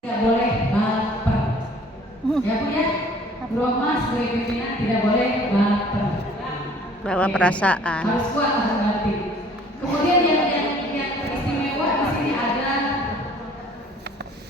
Tidak boleh baper, ya Bu ya. Broma sebagai pimpinan tidak boleh baper. Bawa perasaan. Harus kuat, harus ngerti. Kemudian yang istimewa di sini ada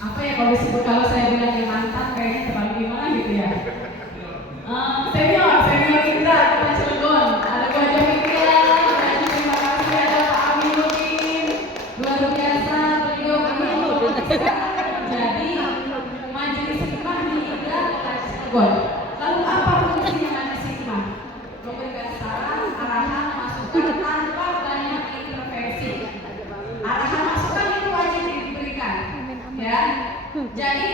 apa ya, kalau saya bilang yang mantan kayaknya terlalu gimana gitu ya. Senior kita Cilegon, ada Bu Haja Fikria, terima kasih, ada Pak Aminuddin, luar biasa beliau kami. Jadi majelis hikmah di IGRA Cilegon. Lalu apa fungsinya majelis hikmah? Memberikan saran, arahan, masukan tanpa banyak intervensi. Arahan masukan itu wajib diberikan, ya. Jadi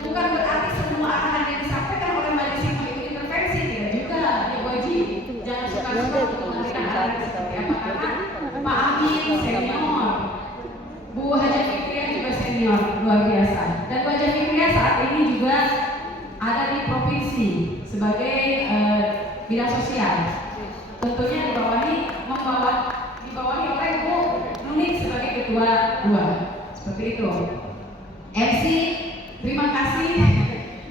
bukan berarti semua arahan yang disampaikan oleh majelis hikmah itu intervensi, tidak juga, ya wajib. Jangan suka-suka untuk memberikan arahan seperti apa, karena Pak Amin senior, Bu Haja Fikria juga senior, luar biasa. Dan Bu Haja Fikria saat ini juga ada di provinsi sebagai bidang sosial. Tentunya dibawahi oleh Bu Nunik sebagai ketua 2. Seperti itu. MC, terima kasih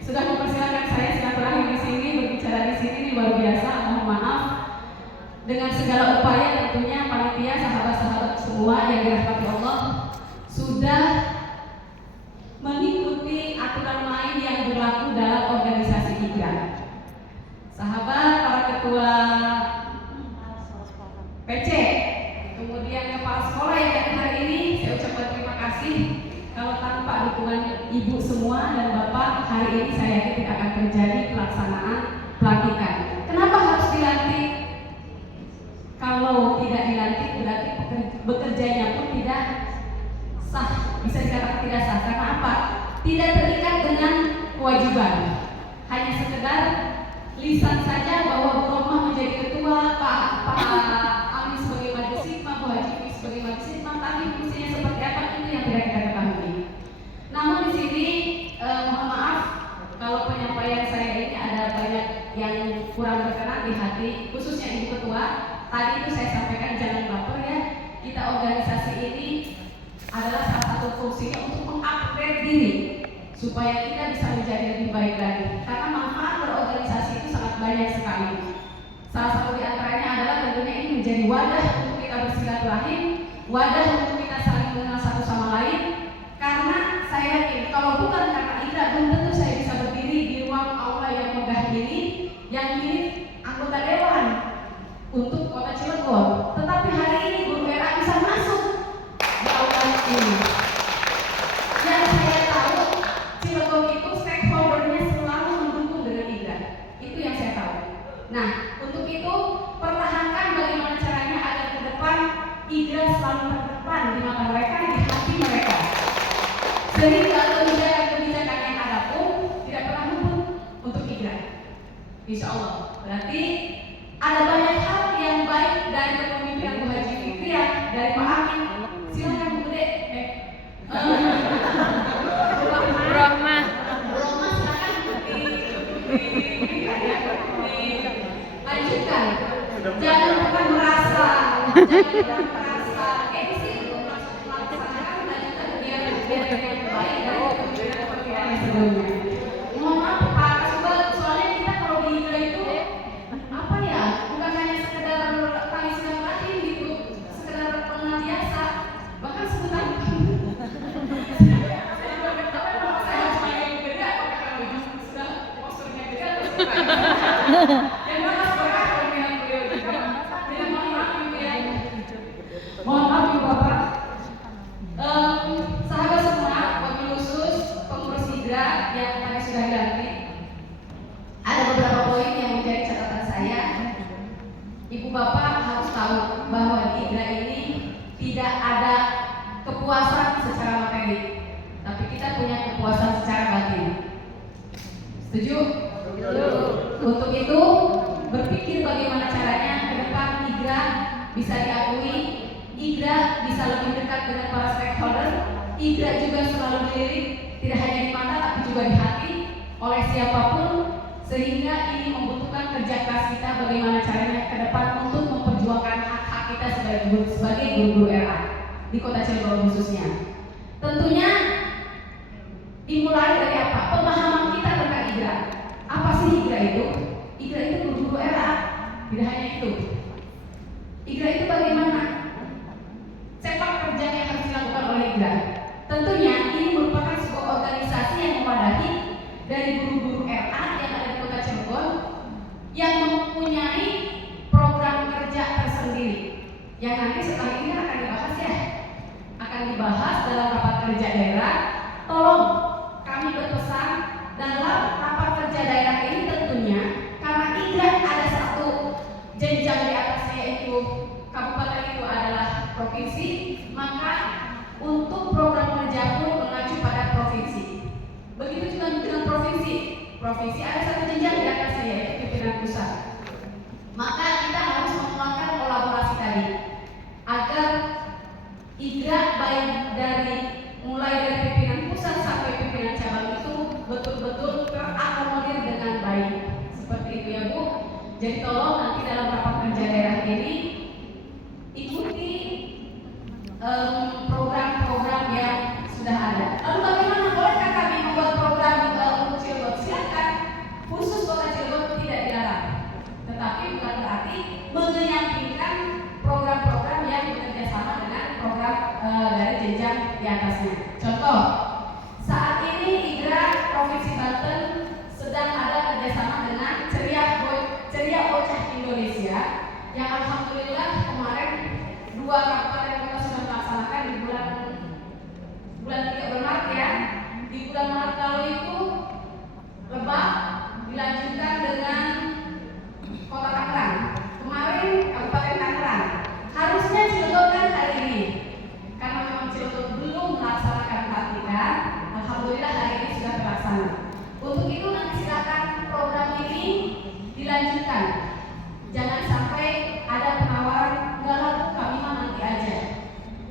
sudah mempersilahkan saya silaturahmi di sini, berbicara di sini, luar biasa. Mohon maaf dengan segala upaya, tentunya panitia, sahabat-sahabat semua yang dirahmati Allah sudah mengikuti aturan main yang berlaku dalam organisasi IGRA. Sahabat, para ketua PC, kemudian kepala sekolah yang hadir hari ini, saya ucapkan terima kasih. Kalau tanpa dukungan ibu semua dan bapak, hari ini saya yakin tidak akan terjadi pelaksanaan pelantikan. Kenapa harus dilantik? Kalau tidak dilantik berarti bekerjanya pun tidak sah, bisa dikatakan tidak sah. Karena apa? Tidak terikat dengan kewajiban. Hanya sekedar lisan saja bahwa Bu Rohmah menjadi ketua, Pak Amin sebagai majelis hikmah, Bu Haji sebagai majelis hikmah, tapi fungsinya seperti apa itu yang tidak kita ketahui. Namun di sini mohon maaf kalau penyampaian saya ini ada banyak yang kurang berkenan di hati, khususnya Ibu Ketua. Tadi itu saya sampaikan jangan baper ya. Kita organisasi ini adalah salah satu fungsinya untuk mengupgrade diri supaya kita bisa menjadi lebih baik lagi. Karena manfaat berorganisasi itu sangat banyak sekali. Salah satu di antaranya adalah tentunya ini menjadi wadah untuk kita bersilaturahim, wadah untuk kita saling mengenal satu sama lain. Karena saya yakin kalau bukan karena IGRA, belum tentu saya bisa berdiri di ruang aula yang megah ini, yang milik anggota dewan untuk Kota Cilegon. Tetapi hari ini Guru RA bisa masuk di aula ini. Yang saya tahu, Cilegon itu stakeholdernya selalu mendukung dengan IGRA. Itu yang saya tahu. Nah, untuk itu pertahankan bagaimana caranya agar ke depan IGRA selalu terdepan di mata mereka, di hati mereka. Sehingga kebijakan yang ada pun tidak pernah luput untuk IGRA. Insya Allah. Berarti ada banyak hal yang baik dari kepemimpinan Bu Haji Fikria, dari Pak Amin. Silakan Bu Gede. Brahma silakan dilanjutkan. Jangan pernah merasa, gengsi untuk melaksanakan melanjutkan kegiatan yang baik dari kepemimpinan yang sebelumnya. Mohon maaf Pak Kasubag, soalnya kita kalau di IGRA itu apa ya, bukan hanya sekedar tali silaturahim gitu, sekedar pengenal biasa, bahkan sebutan saya harus panggil beda, apakah baju sudah posturnya beda atau yang mana sebenarnya pemilihan beliau juga. Jadi mohon maaf pimpinan, mohon maaf Ibu Bapak, sahabat semua, wabil khusus pengurus IGRA yang tadi sudah dilantik. Ada beberapa poin yang menjadi catatan saya. Ibu Bapak harus tahu bahwa di IGRA ini tidak ada kepuasan secara materi, tapi kita punya kepuasan secara batin. Setuju? Untuk itu berpikir bagaimana caranya ke depan IGRA bisa diakui, IGRA bisa lebih dekat dengan para stakeholder, IGRA juga selalu dilirik tidak hanya di mata tapi juga di hati oleh siapapun, sehingga ini membutuhkan kerja keras kita bagaimana caranya ke depan untuk memperjuangkan hak-hak kita sebagai guru-guru RA di Kota Cilegon khususnya. Tentunya Dimulai dari apa? Pemahaman kita tentang IGRA. Apa sih IGRA itu? IGRA itu guru-guru RA. Tidak hanya itu. IGRA itu bagaimana? Sepak terjang yang harus dilakukan oleh IGRA. Tentunya ini merupakan sebuah organisasi yang mewadahi dari guru-guru RA yang ada di Kota Cirebon yang mempunyai program kerja tersendiri. Yang nanti setelah ini akan dibahas ya. Akan dibahas dalam rapat kerja daerah. Tolong kami berpesan dalam rapat kerja daerah ini tentunya karena IGRA ada satu jenjang di atasnya yaitu kabupaten itu adalah provinsi, maka untuk program kerja pun mengacu pada provinsi. Begitu juga dengan provinsi. Provinsi ada satu jenjang di atasnya yaitu pimpinan pusat. Maka kita harus menguatkan kolaborasi tadi agar IGRA baik dari mulai dari pimpinan pusat sampai pimpinan cabang itu betul-betul terakomodir dengan baik. Seperti itu ya Bu. Jadi tolong nanti dalam rapat kerja daerah ini ikuti program-program yang sudah ada. Lalu bagaimana bolehkah kami membuat program untuk Cirebon? Silakan. Khusus Kota Cirebon tidak dilarang. Tetapi bukan berarti menyampingkan program-program yang bekerja sama dengan program dari jenjang di atasnya. Contoh, saat ini IGRA Provinsi Banten sedang ada kerjasama dengan Ceria Bocah Indonesia yang alhamdulillah kemarin 2 kabupaten kota sudah melaksanakan di bulan 3 Maret ya. Di bulan Maret lalu itu Lebak dilanjutkan dengan Kota Tangerang. Kemarin Kabupaten Tangerang. Harusnya Cilegon kan hari ini. Karena memang Cilegon belum melaksanakan pelatihan, alhamdulillah hari ini sudah terlaksana. Untuk itu nanti silakan program ini dilanjutkan. Jangan sampai ada penawaran enggak lah kami mah nanti aja.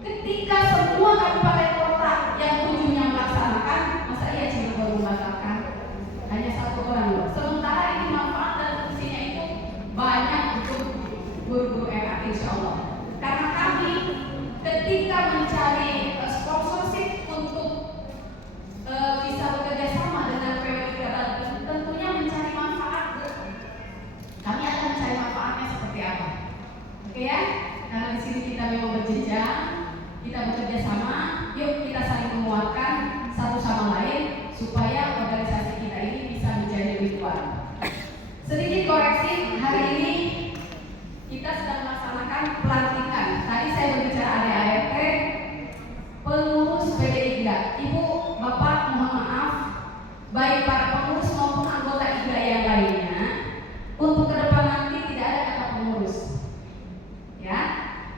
Ketika semua kabupaten kota yang ujungnya melaksanakan, masa iya Cilegon membatalkan? Hanya 1 orang loh. Sementara ini manfaat dan fungsinya itu banyak untuk guru-guru RA insyaallah. Karena kami ketika mencari sponsorship untuk bisa bekerja sama dengan PWK Banten, tentunya mencari manfaat. Kami akan mencari manfaatnya seperti apa. Oke ya? Karena di sini kita memang berjenjang, kita bekerja sama, yuk kita saling menguatkan satu sama lain supaya organisasi kita ini bisa menjadi lebih kuat. Sedikit koreksi, hari ini kita sedang melaksanakan pelantikan. Tadi saya berbicara ADART, pengurus PDIGRA. Ibu, Bapak, mohon maaf, baik para pengurus maupun anggota IGRA yang lainnya, untuk ke depan nanti tidak ada kata pengurus. Ya,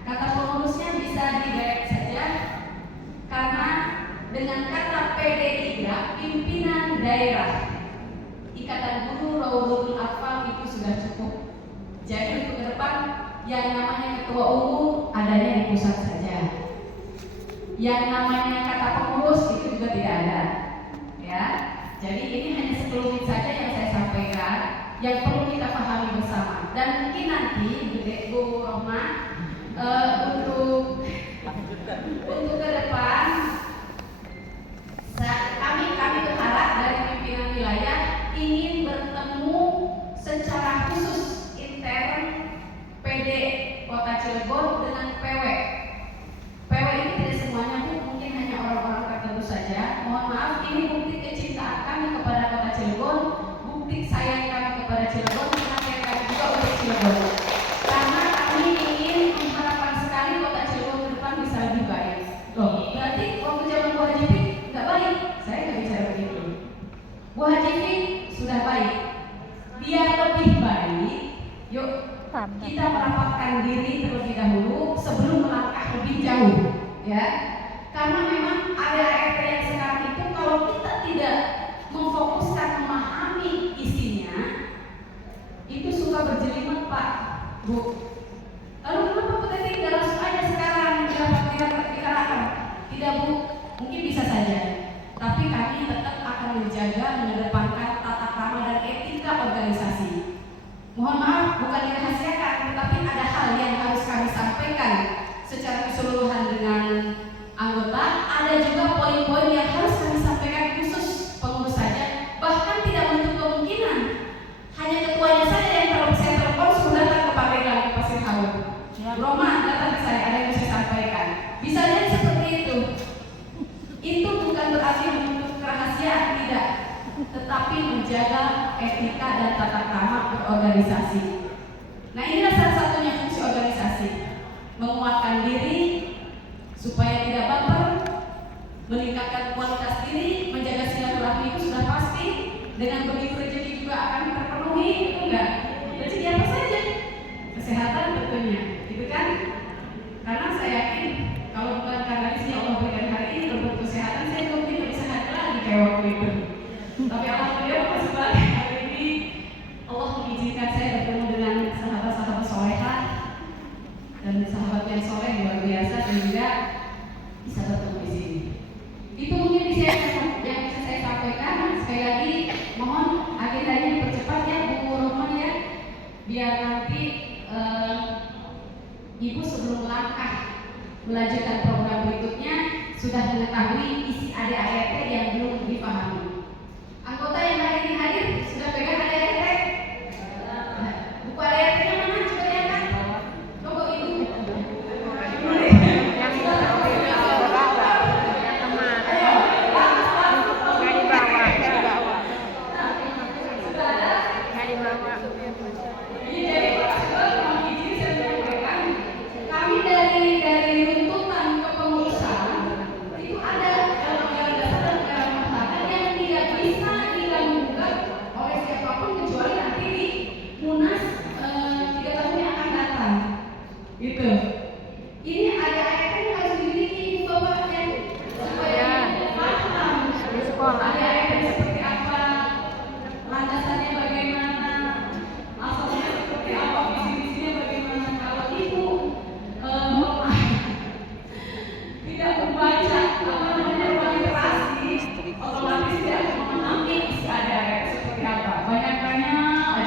kata pengurusnya bisa direct saja, karena dengan kata PDIGRA, pimpinan daerah, Ikatan Guru Rawdul Atfal itu sudah cukup. Jadi untuk ke depan yang namanya ketua umum adanya di pusat saja. Yang namanya kata pengurus itu juga tidak ada. Ya. Jadi ini hanya sekelumit saja yang saya sampaikan yang perlu kita pahami bersama. Dan mungkin nanti Bu Rohma untuk ke depan kami berharap dari pimpinan wilayah ingin bertemu secara khusus intern PD Kota Cilegon dengan PW. PW ini tidak semuanya mungkin hanya orang-orang tertentu saja. Mohon maaf, ini bukti kecintaan kami kepada Kota Cilegon, bukti sayang kami kepada Cilegon, perhatian kami juga untuk Cilegon. Karena kami ingin mengharapkan sekali Kota Cilegon ke depan bisa lebih baik. Loh, berarti waktu zaman Bu Haji nggak baik? Saya nggak bicara begitu. Bu Haji sudah baik. Biar lebih baik, yuk kita merapatkan diri terlebih dahulu sebelum melangkah lebih jauh, ya. Karena memang ADART yang sekarang itu kalau kita tidak memfokuskan memahami isinya, itu suka berjelimet Pak, Bu. Lalu kenapa Bu Teti nggak langsung aja sekarang dirapat? Tidak Bu, mungkin bisa saja. Tapi kami tetap akan menjaga mengedepankan tata krama dan etika organisasi. Mohon maaf, bukan dirahasiakan, tetapi ada hal yang harus kami sampaikan secara keseluruhan dengan anggota. Ada juga poin-poin yang harus kami sampaikan khusus menjaga etika dan tata krama berorganisasi. Nah, inilah salah satunya fungsi organisasi, menguatkan diri supaya tidak baper, meningkatkan kualitas diri, menjaga silaturahmi itu sudah pasti. Dengan begitu rezeki juga akan terpenuhi, itu enggak? Rezeki apa saja? Kesehatan tentunya, gitu kan? Karena saya yakin kalau bukan karena rezeki Allah berikan hari ini berburu kesehatan, saya mungkin tidak bisa hadir lagi kayak waktu itu. Tapi alhamdulillah masih balik hari ini Allah mengizinkan saya bertemu dengan sahabat-sahabat solehah dan sahabat yang soleh luar biasa, dan juga bisa bertemu di sini. Itu mungkin yang bisa saya sampaikan. Sekali lagi mohon agendanya dipercepat ya Bu Rohman ya, biar nanti Ibu sebelum melangkah melanjutkan program berikutnya sudah mengetahui isi ADART yang belum